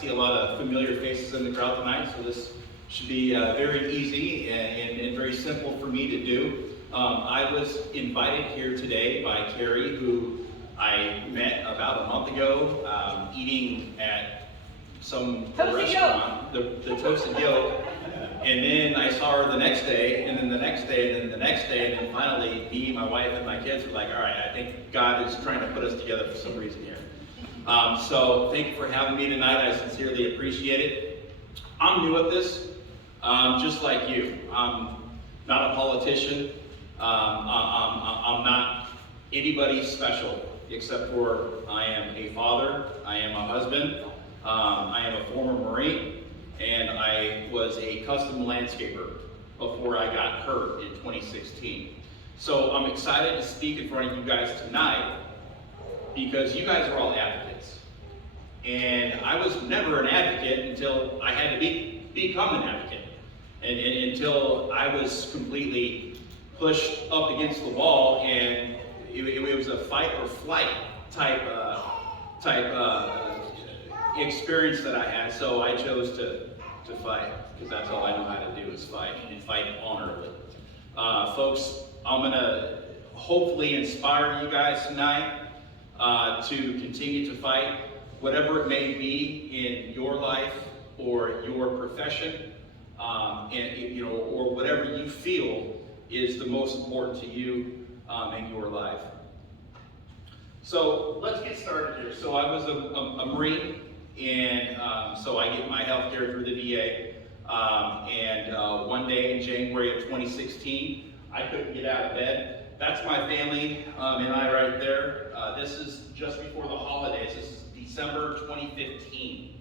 see a lot of familiar faces in the crowd tonight, so this should be very easy and very simple for me to do. I was invited here today by Carrie, who I met about a month ago, eating at some restaurant, the Toasted Yolk. And then I saw her the next day, and then the next day, and then the next day, and then finally, me, my wife, and my kids were like, all right, I think God is trying to put us together for some reason here. So thank you for having me tonight. I sincerely appreciate it. I'm new at this, just like you. I'm not a politician. I'm not anybody special, except for I am a father, I am a husband, I am a former Marine, and I was a custom landscaper before I got hurt in 2016. So I'm excited to speak in front of you guys tonight because you guys are all advocates. And I was never an advocate until I had to become an advocate. And until I was completely pushed up against the wall, and it was a fight or flight type experience that I had, so I chose to fight, because that's all I know how to do is fight, and fight honorably. Folks, I'm going to hopefully inspire you guys tonight to continue to fight, whatever it may be in your life or your profession, or whatever you feel is the most important to you in your life. So let's get started here. So I was a Marine, and so I get my health care through the VA. One day in January of 2016, I couldn't get out of bed. That's my family and I right there. This is just before the holidays. This is December 2015.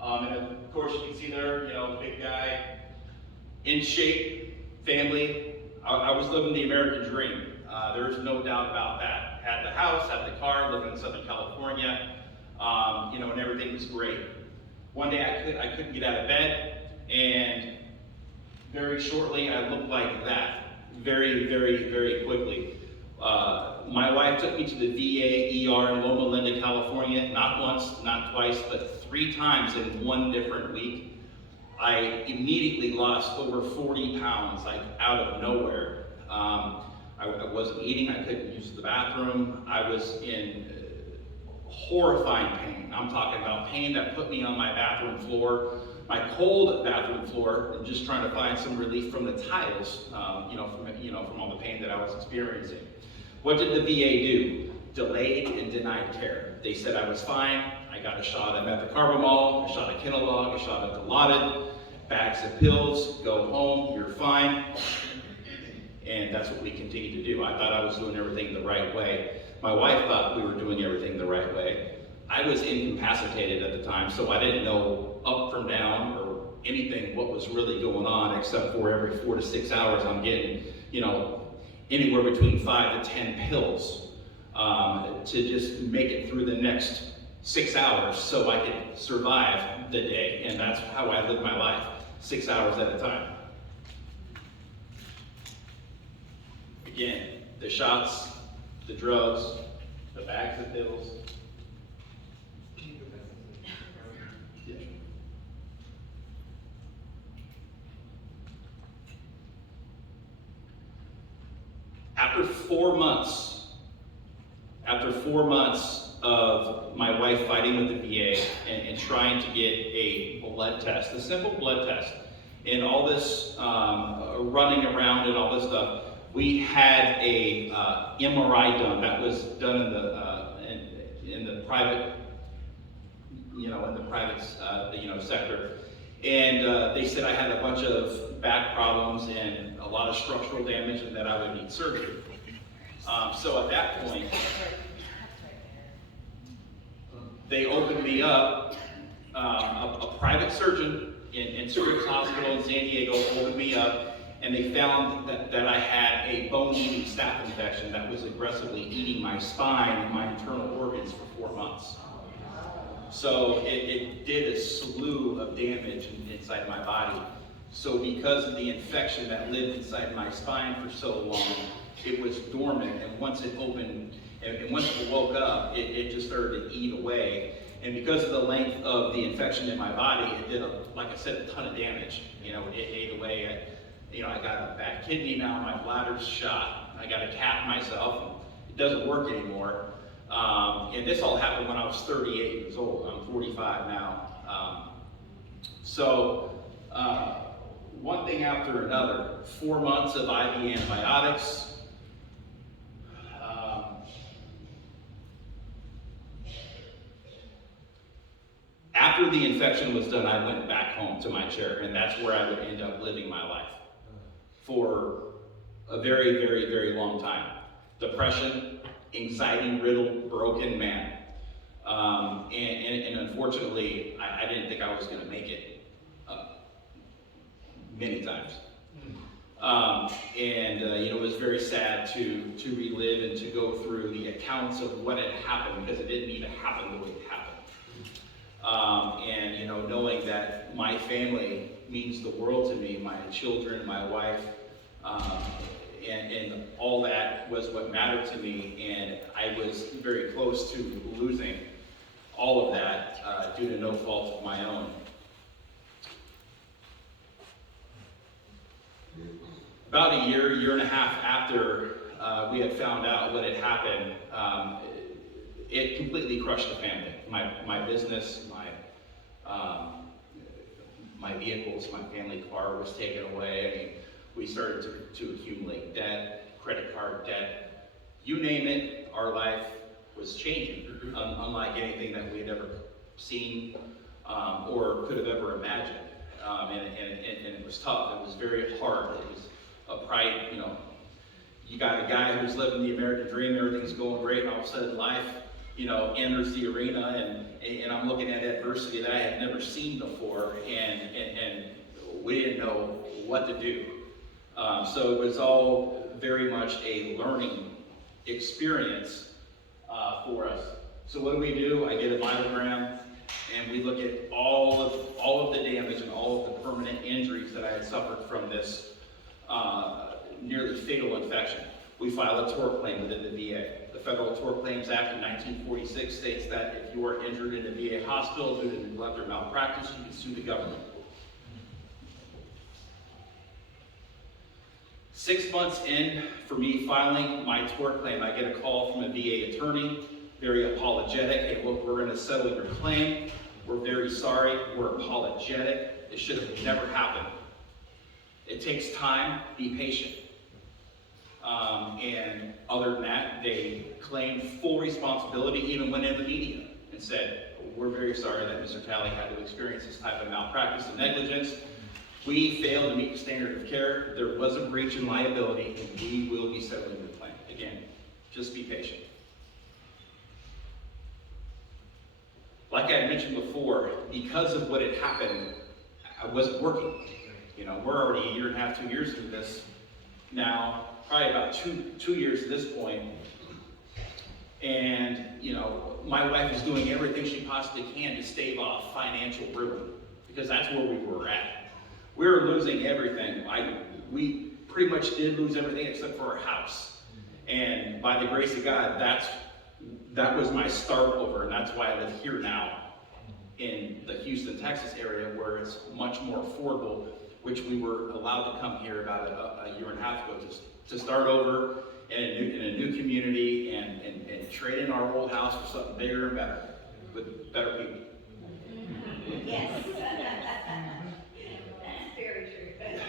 And of course you can see there, big guy, in shape, family. I was living the American dream. There's no doubt about that. Had the house, had the car, living in Southern California, and everything was great. One day I couldn't get out of bed, and very shortly I looked like that, very, very, very quickly. My wife took me to the VA ER in Loma Linda, California, not once, not twice, but 3 times in one different week. I immediately lost over 40 pounds, like out of nowhere. I wasn't eating, I couldn't use the bathroom. I was in horrifying pain. I'm talking about pain that put me on my bathroom floor, my cold bathroom floor, and just trying to find some relief from the tiles, from all the pain that I was experiencing. What did the VA do? Delayed and denied care. They said I was fine. I got a shot of methocarbamol, a shot of Kinelog, a shot of Dilaudid, bags of pills, go home, you're fine. And that's what we continue to do. I thought I was doing everything the right way. My wife thought we were doing everything the right way. I was incapacitated at the time, so I didn't know up from down or anything what was really going on, except for every 4 to 6 hours I'm getting, anywhere between 5 to 10 pills to just make it through the next 6 hours so I could survive the day. And that's how I live my life, 6 hours at a time. Again, the shots, the drugs, the bags of pills. Yeah. After 4 months of my wife fighting with the VA and trying to get a blood test, a simple blood test, and all this running around and all this stuff, we had a MRI done that was done in the private, sector, and they said I had a bunch of back problems and a lot of structural damage, and that I would need surgery. So at that point, they opened me up. A private surgeon in Scripps Hospital in San Diego opened me up, and they found that I had a bone-eating staph infection that was aggressively eating my spine and my internal organs for 4 months. So it did a slew of damage inside my body. So because of the infection that lived inside my spine for so long, it was dormant, and once it opened, and once it woke up, it just started to eat away. And because of the length of the infection in my body, it did, like I said, a ton of damage. You know, it ate away. I got a bad kidney now, my bladder's shot. I got to cap myself. It doesn't work anymore. And this all happened when I was 38 years old. I'm 45 now. One thing after another, 4 months of IV antibiotics. After the infection was done, I went back home to my chair, and that's where I would end up living my life for a very, very, very long time. Depression, anxiety-riddled, broken man. And unfortunately, I didn't think I was going to make it many times. It was very sad to relive and to go through the accounts of what had happened, because it didn't even happen the way it happened. Knowing that my family means the world to me, my children, my wife, and all that was what mattered to me, and I was very close to losing all of that due to no fault of my own. About a year and a half after we had found out what had happened, it completely crushed the family. My business, my vehicles, my family car was taken away. I mean, we started to accumulate debt, credit card debt, you name it. Our life was changing, unlike anything that we had ever seen or could have ever imagined. And it was tough. It was very hard. It was a pride. You got a guy who's living the American dream. Everything's going great, and all of a sudden life, enters the arena, and I'm looking at adversity that I had never seen before, and we didn't know what to do. So it was all very much a learning experience for us. So what do? I get a myelogram, and we look at all of the damage and all of the permanent injuries that I had suffered from this nearly fatal infection. We file a tort claim within the VA. The Federal Tort Claims Act of 1946 states that if you are injured in a VA hospital due to neglect or malpractice, you can sue the government. 6 months in for me filing my tort claim, I get a call from a VA attorney, very apologetic. Hey, look, we're going to settle your claim. We're very sorry. We're apologetic. It should have never happened. It takes time. Be patient. And other than that, they claimed full responsibility, even went in the media and said, we're very sorry that Mr. Talley had to experience this type of malpractice and negligence. We failed to meet the standard of care. There was a breach in liability, and we will be settling the claim. Again, just be patient. Like I had mentioned before, because of what had happened, I wasn't working. We're already a year and a half, 2 years into this now. Probably about two years at this point. And, my wife is doing everything she possibly can to stave off financial ruin, because that's where we were at. We were losing everything. We pretty much did lose everything except for our house. And by the grace of God, that was my start over, and that's why I live here now in the Houston, Texas area, where it's much more affordable, which we were allowed to come here about a year and a half ago to start over in a new community and trade in our old house for something bigger and better, with better people. Yes. That's very true.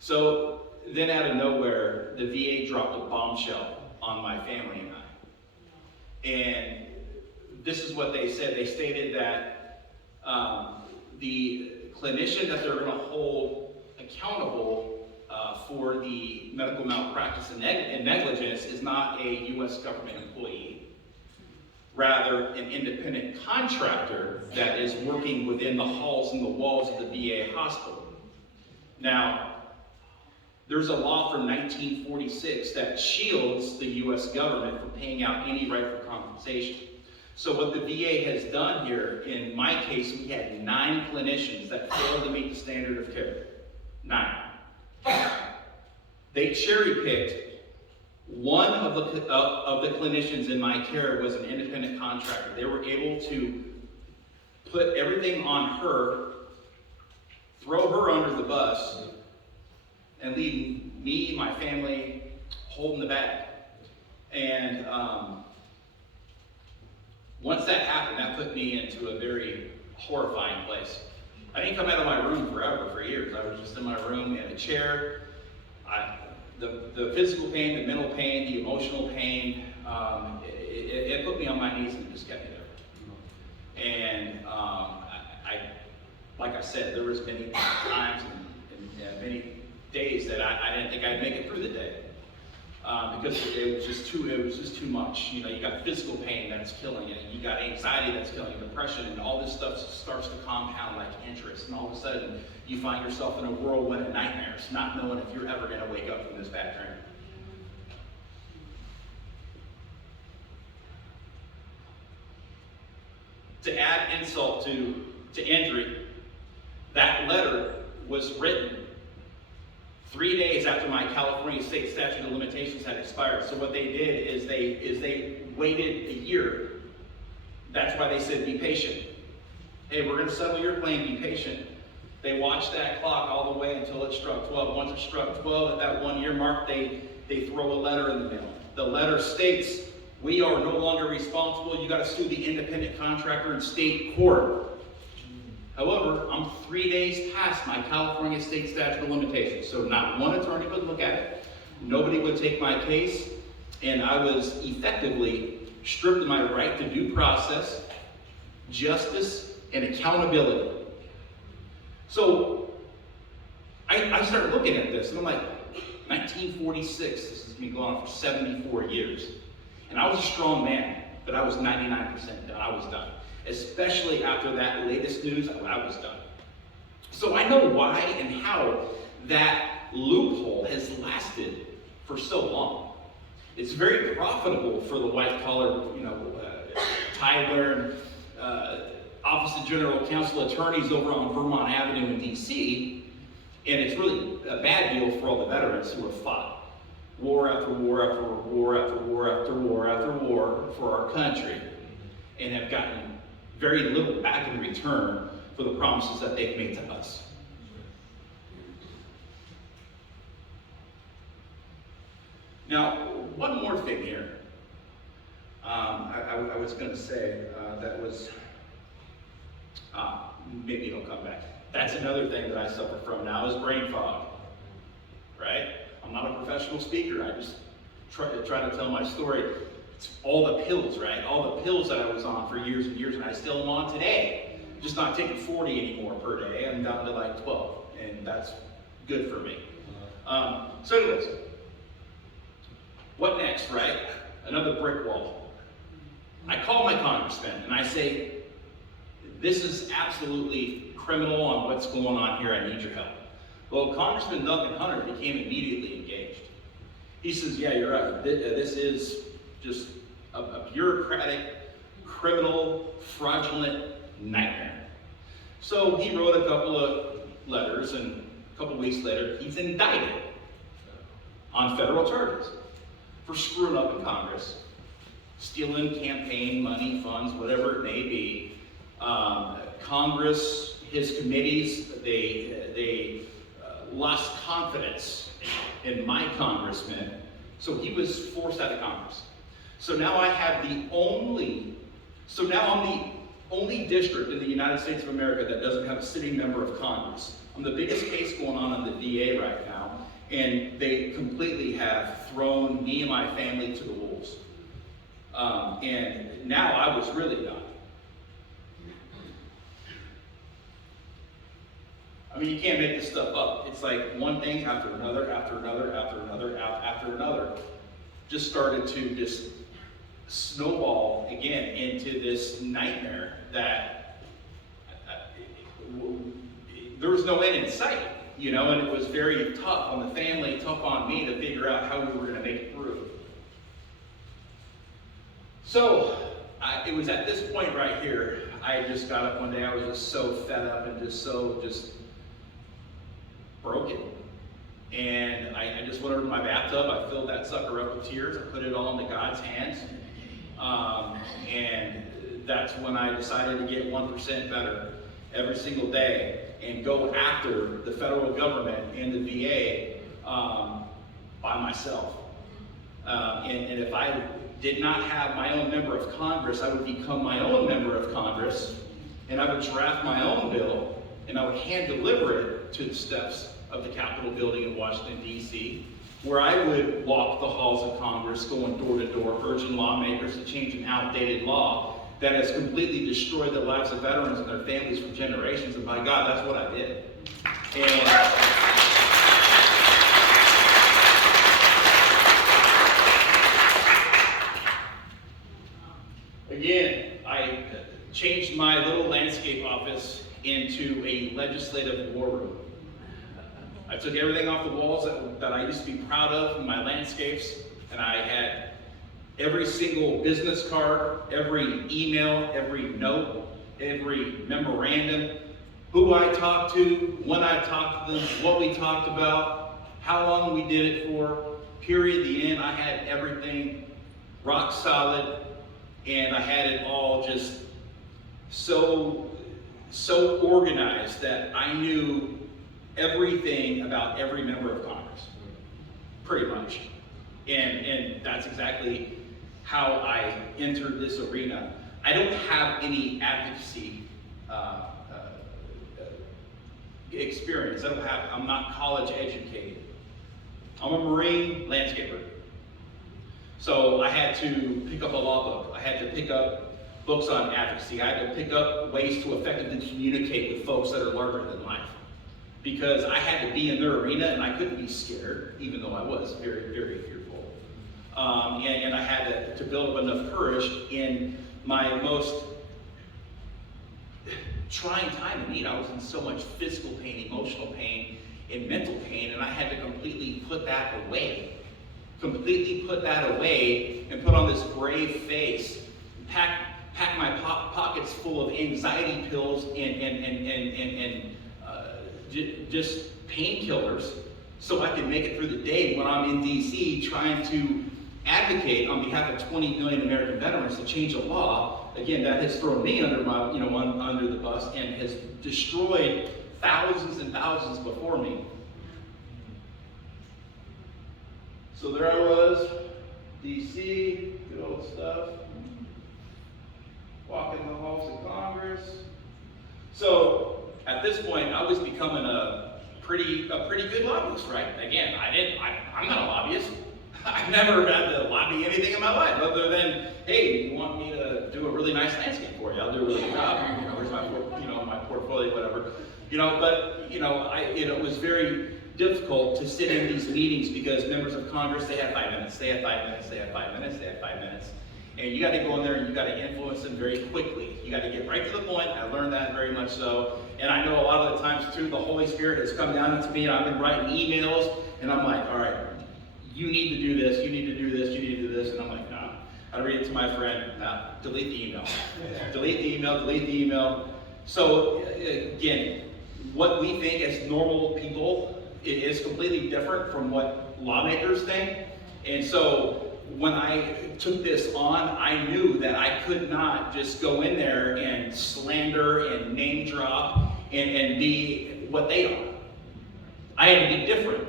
So then out of nowhere, the VA dropped a bombshell on my family and I. And this is what they said. They stated that the clinician that they're going to hold accountable for the medical malpractice and negligence is not a U.S. government employee. Rather, an independent contractor that is working within the halls and the walls of the VA hospital. Now, there's a law from 1946 that shields the U.S. government from paying out any right for compensation. So what the VA has done here, in my case, we had 9 clinicians that failed to meet the standard of care. 9. They cherry-picked One of the clinicians in my care was an independent contractor. They were able to put everything on her, throw her under the bus, and leave me, my family, holding the bag. And once that happened, that put me into a very horrifying place. I didn't come out of my room for years. I was just in my room in a chair. The physical pain, the mental pain, the emotional pain, it put me on my knees and it just kept me there. And like I said, there was many times and many days that I didn't think I'd make it through the day. Because it was just too much. You know, you got physical pain that's killing you, you got anxiety that's killing you, depression, and all this stuff starts to compound like interest, and all of a sudden you find yourself in a whirlwind of nightmares, not knowing if you're ever going to wake up from this bad dream. To add insult to injury, that letter was written 3 days after my California state statute of limitations had expired. So what they did is they waited a year. That's why they said be patient. Hey, we're going to settle your claim, be patient. They watched that clock all the way until it struck 12. Once it struck 12, at that 1 year mark, they throw a letter in the mail. The letter states, we are no longer responsible. You got to sue the independent contractor in state court. However, I'm 3 days past my California state statute of limitations, so not one attorney would look at it. Nobody would take my case, and I was effectively stripped of my right to due process, justice, and accountability. So I started looking at this, and I'm like, 1946, this has been going on for 74 years. And I was a strong man, but I was 99% done. I was done. Especially after that latest news, I was done. So I know why and how that loophole has lasted for so long. It's very profitable for the white-collar, tie-wearing, Office of General Counsel attorneys over on Vermont Avenue in D.C., and it's really a bad deal for all the veterans who have fought war after war after war after war after war after war for our country, and have gotten very little back in return for the promises that they've made to us. Now, one more thing here. I was going to say that was, maybe it'll come back. That's another thing that I suffer from now is brain fog, right? I'm not a professional speaker. I just try to tell my story. It's all the pills, right? All the pills that I was on for years and years, and I still am on today. I'm just not taking 40 anymore per day. I'm down to like 12, and that's good for me. So anyways, what next, right? Another brick wall. I call my congressman, and I say, this is absolutely criminal on what's going on here. I need your help. Well, Congressman Duncan Hunter became immediately engaged. He says, yeah, you're right. This is just a bureaucratic, criminal, fraudulent nightmare. So he wrote a couple of letters, and a couple weeks later, he's indicted on federal charges for screwing up in Congress, stealing campaign money, funds, whatever it may be. Congress, his committees, they lost confidence in my congressman, so he was forced out of Congress. So now I have I'm the only district in the United States of America that doesn't have a sitting member of Congress. I'm the biggest case going on in the VA right now, and they completely have thrown me and my family to the wolves. And now I was really done. I mean, you can't make this stuff up. It's like one thing after another, after another, after another, after another, just started to just snowball again into this nightmare that there was no end in sight, and it was very tough on the family, tough on me to figure out how we were going to make it through. So it was at this point right here, I just got up one day, I was just so fed up and just broken. And I just went over to my bathtub, I filled that sucker up with tears, I put it all into God's hands. And that's when I decided to get 1% better every single day and go after the federal government and the VA by myself. And if I did not have my own member of Congress, I would become my own member of Congress, and I would draft my own bill, and I would hand deliver it to the steps of the Capitol building in Washington, D.C., where I would walk the halls of Congress, going door to door, urging lawmakers to change an outdated law that has completely destroyed the lives of veterans and their families for generations. And by God, that's what I did. Again, I changed my little landscape office into a legislative war room. I took everything off the walls that I used to be proud of in my landscapes, and I had every single business card, every email, every note, every memorandum, who I talked to, when I talked to them, what we talked about, how long we did it for, period, the end. I had everything rock solid, and I had it all just so organized that I knew everything about every member of Congress, pretty much. And that's exactly how I entered this arena. I don't have any advocacy experience. I'm not college educated. I'm a Marine landscaper. So I had to pick up a law book. I had to pick up books on advocacy. I had to pick up ways to effectively communicate with folks that are larger than life. Because I had to be in their arena and I couldn't be scared, even though I was very, very fearful. And I had to build up enough courage in my most trying time of need. I was in so much physical pain, emotional pain, and mental pain, and I had to completely put that away. Completely put that away and put on this brave face, pack my pockets full of anxiety pills and just painkillers so I can make it through the day when I'm in DC trying to advocate on behalf of 20 million American veterans to change a law. Again, that has thrown me under under the bus and has destroyed thousands and thousands before me. So there I was, DC, good old stuff, walking the halls of Congress. So at this point, I was becoming a pretty good lobbyist, right? Again, I'm not a lobbyist. I've never had to lobby anything in my life other than, hey, you want me to do a really nice landscape for you? I'll do a really good job. Here's my portfolio, whatever. It was very difficult to sit in these meetings because members of Congress, they have 5 minutes, they have 5 minutes, they have 5 minutes, they have 5 minutes. And you got to go in there and you got to influence them very quickly. You got to get right to the point. I learned that very much so. And I know a lot of the times too, the Holy Spirit has come down into me and I've been writing emails and I'm like, all right, you need to do this, you need to do this, you need to do this. And I'm like, nah. I read it to my friend, nah, delete the email. Delete the email, delete the email. So again, what we think as normal people, it is completely different from what lawmakers think. And so when I took this on, I knew that I could not just go in there and slander and name drop and be what they are. I had to be different.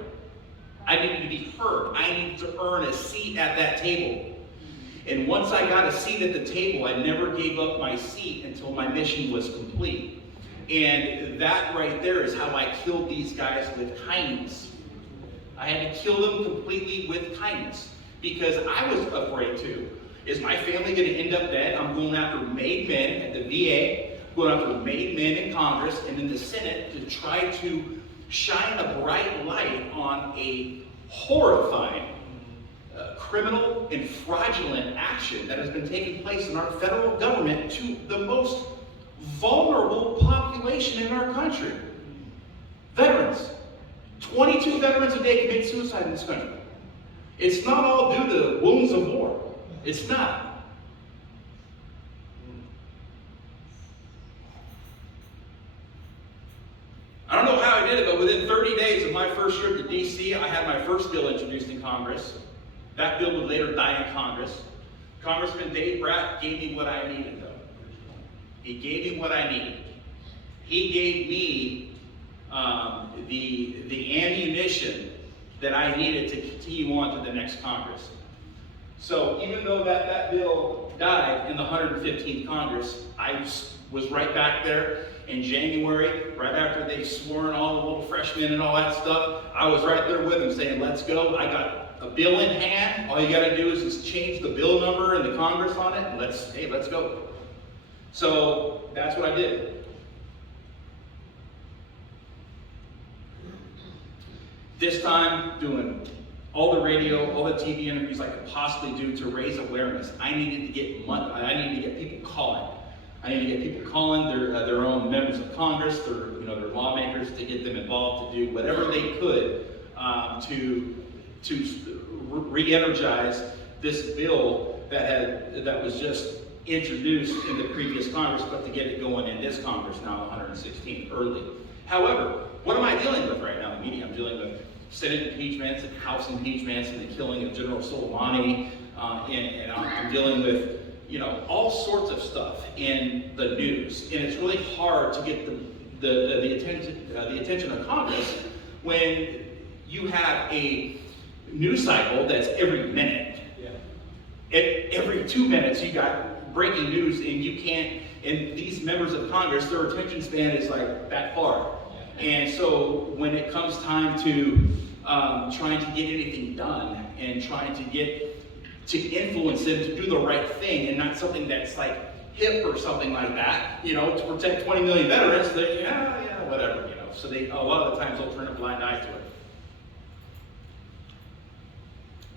I needed to be heard. I needed to earn a seat at that table. And once I got a seat at the table, I never gave up my seat until my mission was complete. And that right there is how I killed these guys with kindness. I had to kill them completely with kindness. Because I was afraid too. Is my family going to end up dead? I'm going after made men at the VA, going after made men in Congress and in the Senate to try to shine a bright light on a horrifying criminal and fraudulent action that has been taking place in our federal government to the most vulnerable population in our country. Veterans. 22 veterans a day commit suicide in this country. It's not all due to wounds of war. It's not. I don't know how I did it, but within 30 days of my first trip to DC, I had my first bill introduced in Congress. That bill would later die in Congress. Congressman Dave Bratt gave me what I needed, though. He gave me what I needed. He gave me the ammunition that I needed to continue on to the next Congress. So even though that bill died in the 115th Congress, I was right back there in January, right after they swore in all the little freshmen and all that stuff. I was right there with them saying, let's go. I got a bill in hand. All you got to do is just change the bill number and the Congress on it, and let's go. So that's what I did. This time, doing all the radio, all the TV interviews I could possibly do to raise awareness. I needed to get people calling. I needed to get people calling their own members of Congress, their lawmakers, to get them involved, to do whatever they could to re-energize this bill that was just introduced in the previous Congress, but to get it going in this Congress now, 116th, early. However, what am I dealing with right now in the media? I'm dealing with Senate impeachments and House impeachments and the killing of General Soleimani, and I'm dealing with all sorts of stuff in the news, and it's really hard to get the attention of Congress when you have a news cycle that's every minute. Yeah. Every 2 minutes you got breaking news, and you can't. And these members of Congress, their attention span is like that far. And so when it comes time to trying to get anything done and trying to influence them to do the right thing and not something that's like hip or something like that, to protect 20 million veterans, whatever, So a lot of the times they'll turn a blind eye to it.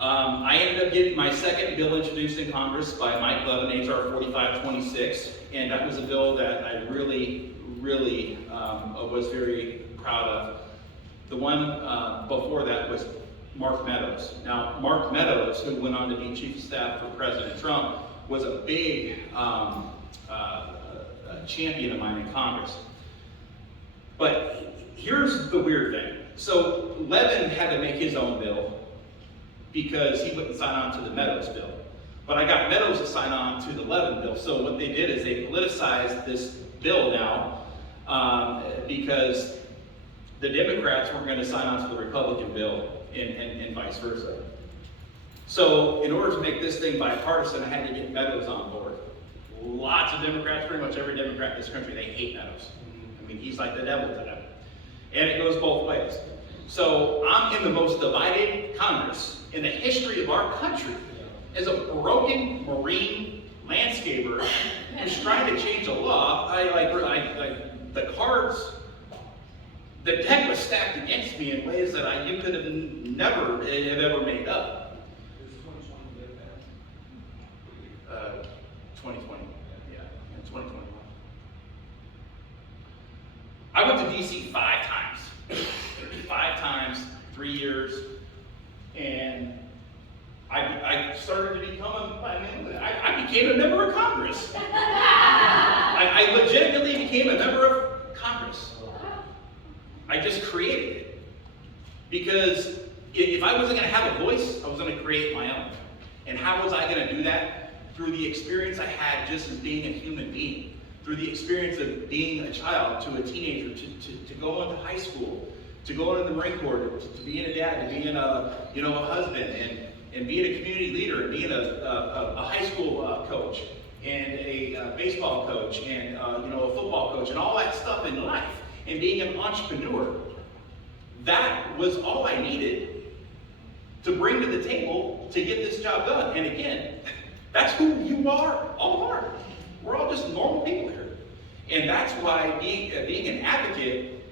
I ended up getting my second bill introduced in Congress by Mike Levin, H.R. 4526, and that was a bill that I really was very proud of. The one before that was Mark Meadows. Now, Mark Meadows, who went on to be Chief of Staff for President Trump, was a big champion of mine in Congress. But here's the weird thing. So Levin had to make his own bill because he wouldn't sign on to the Meadows bill. But I got Meadows to sign on to the Levin bill. So what they did is they politicized this bill now because the Democrats weren't going to sign on to the Republican bill and vice versa. So in order to make this thing bipartisan, I had to get Meadows on board. Lots of Democrats, pretty much every Democrat in this country, they hate Meadows. I mean, he's like the devil to them. And it goes both ways. So I'm in the most divided Congress in the history of our country as a broken Marine landscaper who's trying to change a law. The deck was stacked against me in ways that you could have never have ever made up. 2020, yeah, 2021. I went to DC 5 times. 5 times, 3 years, and I started to become I became a member of Congress. I legitimately became a member of Congress. I just created it. Because if I wasn't going to have a voice, I was going to create my own. And how was I going to do that? Through the experience I had just as being a human being. Through the experience of being a child to a teenager, to go into high school, to go into the Marine Corps, to being a dad, to being a husband, and being a community leader, and being a high school coach, and a baseball coach, and a football coach, and all that stuff in life, and being an entrepreneur. That was all I needed to bring to the table to get this job done. And again, that's who you are, all are. We're all just normal people here. And that's why being an advocate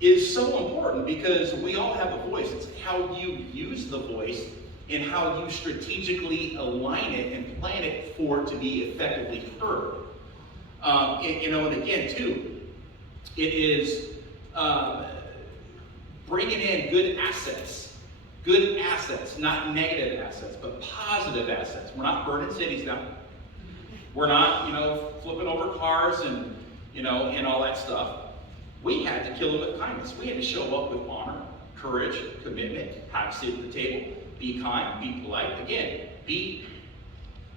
is so important, because we all have a voice. It's how you use the voice and how you strategically align it and plan it for it to be effectively heard. And again, too, it is bringing in good assets, not negative assets, but positive assets. We're not burning cities down. We're not, flipping over cars and all that stuff. We had to kill them with kindness. We had to show up with honor, courage, commitment, have a seat at the table, be kind, be polite. Again, be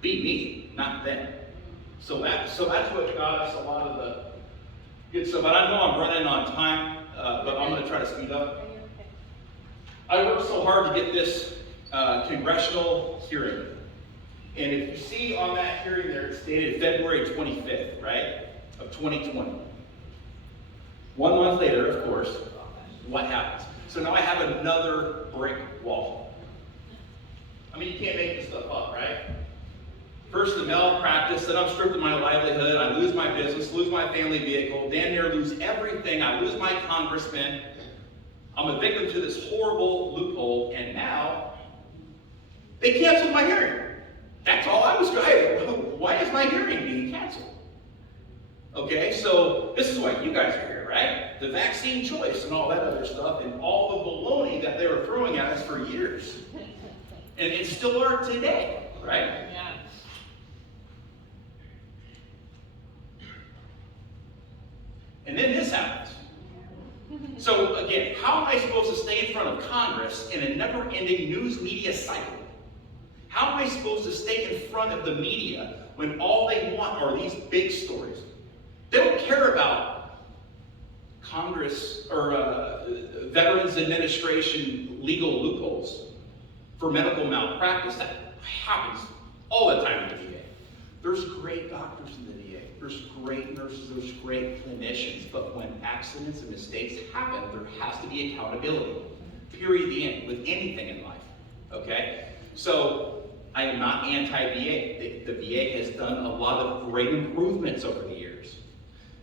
me, not them. So that's what got us a lot of the good stuff. But I know I'm running on time, but I'm going to try to speed up. I worked so hard to get this congressional hearing. And if you see on that hearing there, it's dated February 25th, right, of 2020. 1 month later, of course, what happens? So now I have another brick wall. I mean, you can't make this stuff up, right? First the malpractice, then I'm stripped of my livelihood, I lose my business, lose my family vehicle, damn near lose everything, I lose my congressman, I'm a victim to this horrible loophole, and now they canceled my hearing. That's all I was driving. Why is my hearing being canceled? Okay, so this is why you guys are here, right? The vaccine choice and all that other stuff and all the baloney that they were throwing at us for years. And it still are today, right? Yeah. And then this happens. So again, how am I supposed to stay in front of Congress in a never-ending news media cycle? How am I supposed to stay in front of the media when all they want are these big stories? They don't care about Congress or Veterans Administration legal loopholes for medical malpractice. That happens all the time in the VA. There's great doctors in the VA. There's great nurses. There's great clinicians. But when accidents and mistakes happen, there has to be accountability. Period. The end. With anything in life. Okay? So I am not anti-VA. The VA has done a lot of great improvements over the years.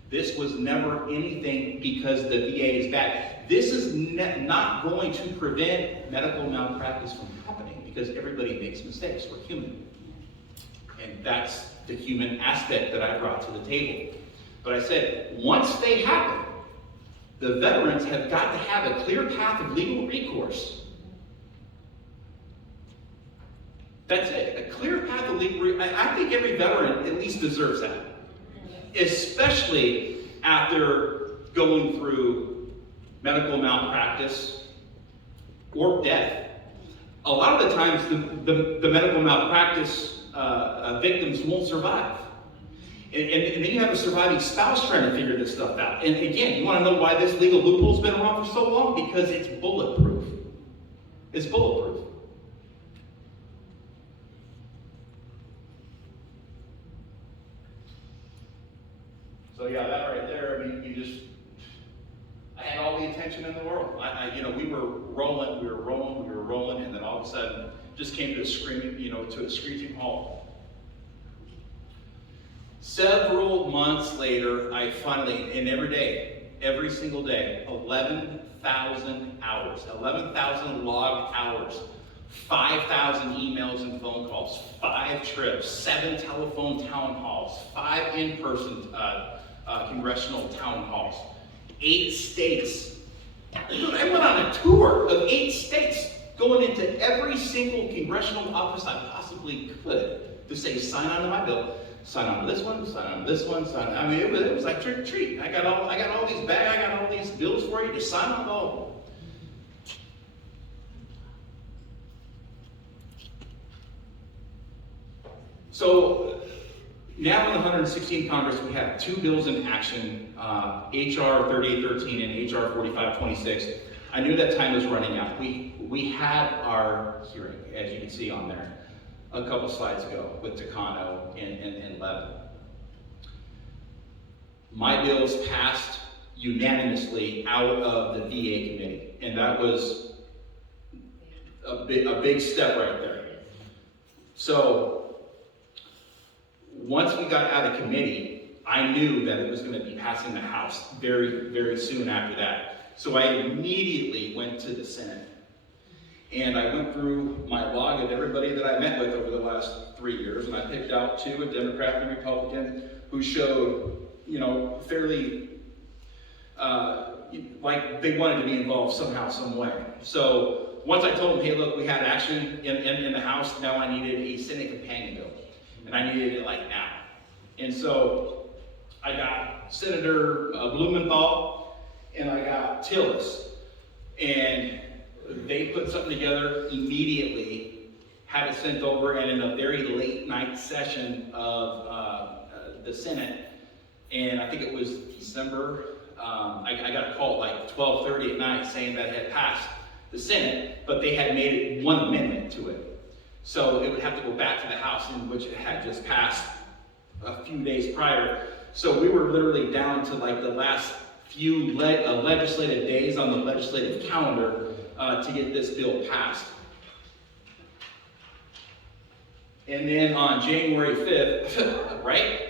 This was never anything because the VA is bad. This is not going to prevent medical malpractice from happening because everybody makes mistakes. We're human. And that's the human aspect that I brought to the table. But I said, once they happen, the veterans have got to have a clear path of legal recourse. That's it. A clear path of legal recourse. I think every veteran at least deserves that. Especially after going through medical malpractice or death. A lot of the times the medical malpractice victims won't survive. And then you have a surviving spouse trying to figure this stuff out. And again, you want to know why this legal loophole's been around for so long? Because it's bulletproof. It's bulletproof. So yeah, that right there, I mean, I had all the attention in the world. We were rolling, and then all of a sudden, just came to a screeching halt. Several months later, I finally, and every single day, 11,000 hours, 11,000 logged hours, 5,000 emails and phone calls, 5 trips, 7 telephone town halls, 5 in-person congressional town halls, 8 states. I went on a tour of 8 states, going into every single congressional office I possibly could to say, sign on to my bill, sign on to this one, sign on to this one, sign on. I mean, it was like trick or treat. I got all these bags, I got all these bills for you, just sign on to all of them. So now in the 116th Congress, we have 2 bills in action, H.R. 3813 and H.R. 4526. I knew that time was running out. We had our hearing, as you can see on there, a couple slides ago with Takano and Levin. My bills passed unanimously out of the VA committee, and that was a big step right there. So once we got out of committee, I knew that it was going to be passing the House very, very soon after that. So I immediately went to the Senate. And I went through my log of everybody that I met with over the last 3 years, and I picked out 2, a Democrat and a Republican, who showed, fairly, like they wanted to be involved somehow, some way. So once I told them, hey, look, we had action in the House, now I needed a Senate companion bill. And I needed it like now. And so I got Senator Blumenthal, and I got Tillis. And they put something together immediately, had it sent over, and in a very late night session of the Senate, and I think it was December, I got a call at like 12:30 at night saying that it had passed the Senate, but they had made it one amendment to it. So it would have to go back to the House, in which it had just passed a few days prior. So we were literally down to like the last few legislative days on the legislative calendar to get this bill passed. And then on January 5th, right?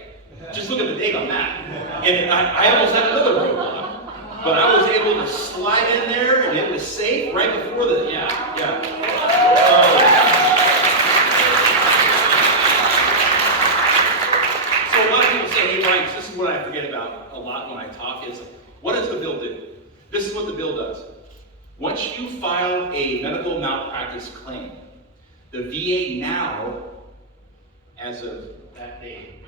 Just look at the date on that. And I almost had another roadblock. But I was able to slide in there, and it was safe right before the, So a lot of people say, hey, Mike, this is what I forget about a lot when I talk is, what does the bill do? This is what the bill does. Once you file a medical malpractice claim, the VA now, as of that date,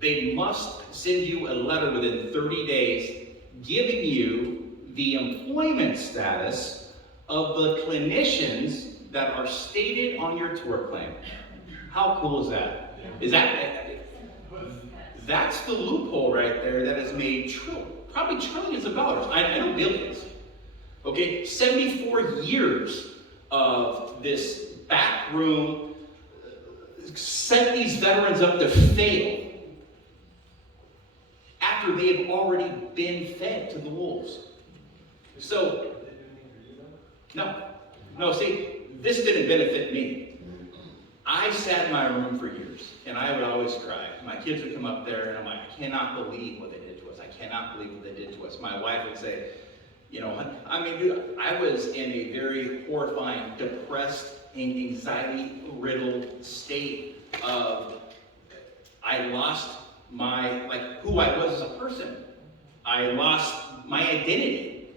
they must send you a letter within 30 days giving you the employment status of the clinicians that are stated on your tort claim. How cool is that? That's the loophole right there that has made probably trillions of dollars. I know billions. Okay, 74 years of this back room set these veterans up to fail after they have already been fed to the wolves. So, no, see, this didn't benefit me. I sat in my room for years, and I would always cry. My kids would come up there, and I'm like, I cannot believe what they did to us. I cannot believe what they did to us. My wife would say, you know, I mean, dude, I was in a very horrifying, depressed, and anxiety-riddled state of, I lost who I was as a person. I lost my identity.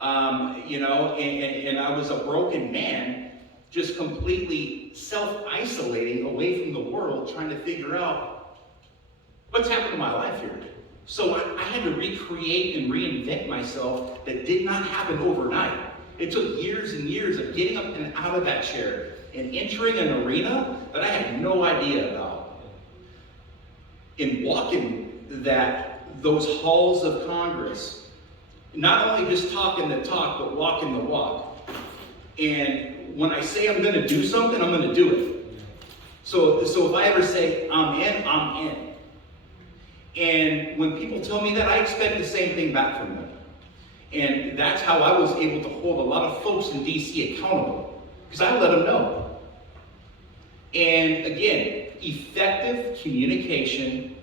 And I was a broken man, just completely self-isolating away from the world, trying to figure out what's happened to my life here. So I had to recreate and reinvent myself. That did not happen overnight. It took years and years of getting up and out of that chair and entering an arena that I had no idea about. In walking those halls of Congress, not only just talking the talk, but walking the walk. And when I say I'm going to do something, I'm going to do it. So if I ever say I'm in, I'm in. And when people tell me that, I expect the same thing back from them. And that's how I was able to hold a lot of folks in DC accountable, because I let them know. And again, effective communication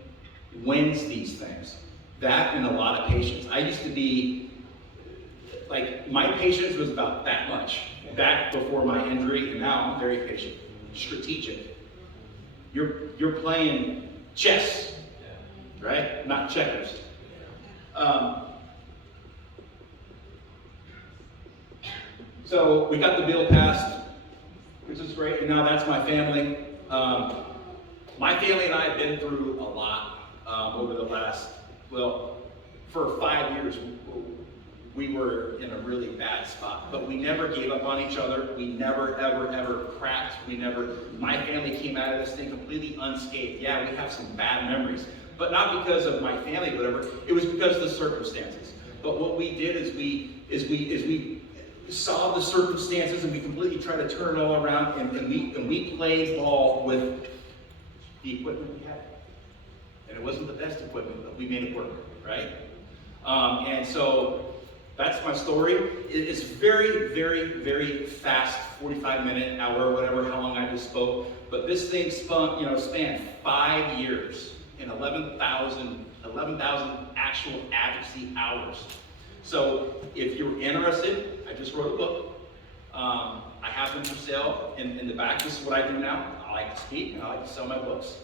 wins these things. That and a lot of patience. I used to be, my patience was about that much back before my injury, and now I'm very patient, strategic. You're playing chess, right? Not checkers. So we got the bill passed, which is great, and now that's my family. My family and I have been through a lot over the last, for 5 years, we were in a really bad spot, but we never gave up on each other. We never, ever, ever cracked. My family came out of this thing completely unscathed. Yeah, we have some bad memories, but not because of my family, whatever. It was because of the circumstances. But what we did is we saw the circumstances, and we completely tried to turn it all around, and we played ball with the equipment we had. And it wasn't the best equipment, but we made it work, right? And so that's my story. It's very, very, very fast, 45-minute, hour, whatever, how long I just spoke. But this thing spanned 5 years and 11,000 actual advocacy hours. So if you're interested, I just wrote a book. I have them for sale in the back. This is what I do now. I like to speak, and I like to sell my books.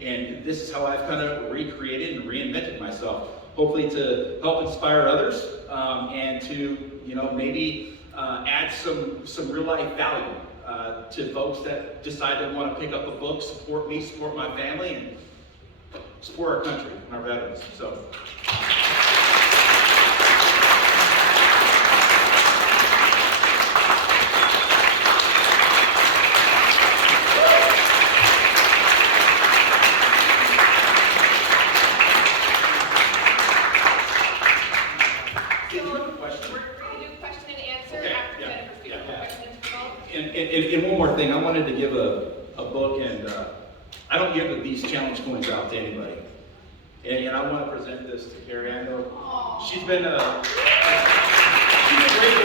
And this is how I've kind of recreated and reinvented myself. Hopefully to help inspire others, and to maybe add some real life value to folks that decide to want to pick up a book, support me, support my family, and support our country and our veterans. So. And one more thing, I wanted to give a book, and I don't give these challenge coins out to anybody. And I want to present this to Carrie. I know she's been she's a great